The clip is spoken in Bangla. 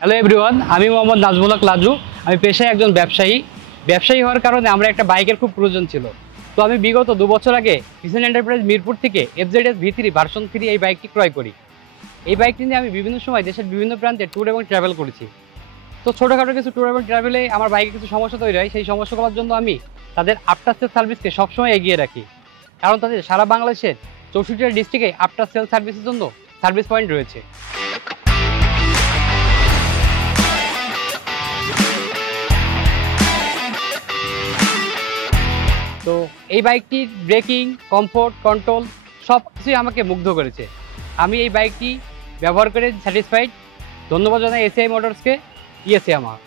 হ্যালো এভরিওয়ান, আমি মোহাম্মদ নাজমুল হক লাজু। আমি পেশায় একজন ব্যবসায়ী হওয়ার কারণে আমরা একটা বাইকের খুব প্রয়োজন ছিল। তো আমি বিগত 2 বছর আগে ভিশন এন্টারপ্রাইজ মিরপুর থেকে FZS V3 ভার্সন 3 এই বাইকটি ক্রয় করি। এই বাইকটি নিয়ে আমি বিভিন্ন সময় দেশের বিভিন্ন প্রান্তে ট্যুর এবং ট্রাভেল করেছি। তো ছোটোখাটো কিছু ট্যুর এবং ট্রাভেলে আমার বাইকে কিছু সমস্যা তৈরি হয়। সেই সমস্যাগুলোর জন্য আমি তাদের আফটার সেল সার্ভিসকে সবসময় এগিয়ে রাখি, কারণ তাদের সারা বাংলাদেশের 64টা ডিস্ট্রিক্টে আফটার সেল সার্ভিসের জন্য সার্ভিস পয়েন্ট রয়েছে। তো এই বাইকটির ব্রেকিং, কমফোর্ট, কন্ট্রোল সব কিছুই আমাকে মুগ্ধ করেছে। আমি এই বাইকটি ব্যবহার করে স্যাটিসফাইড। ধন্যবাদ জানাই এসিআই মোটরসকে, ইয়েসে আমার।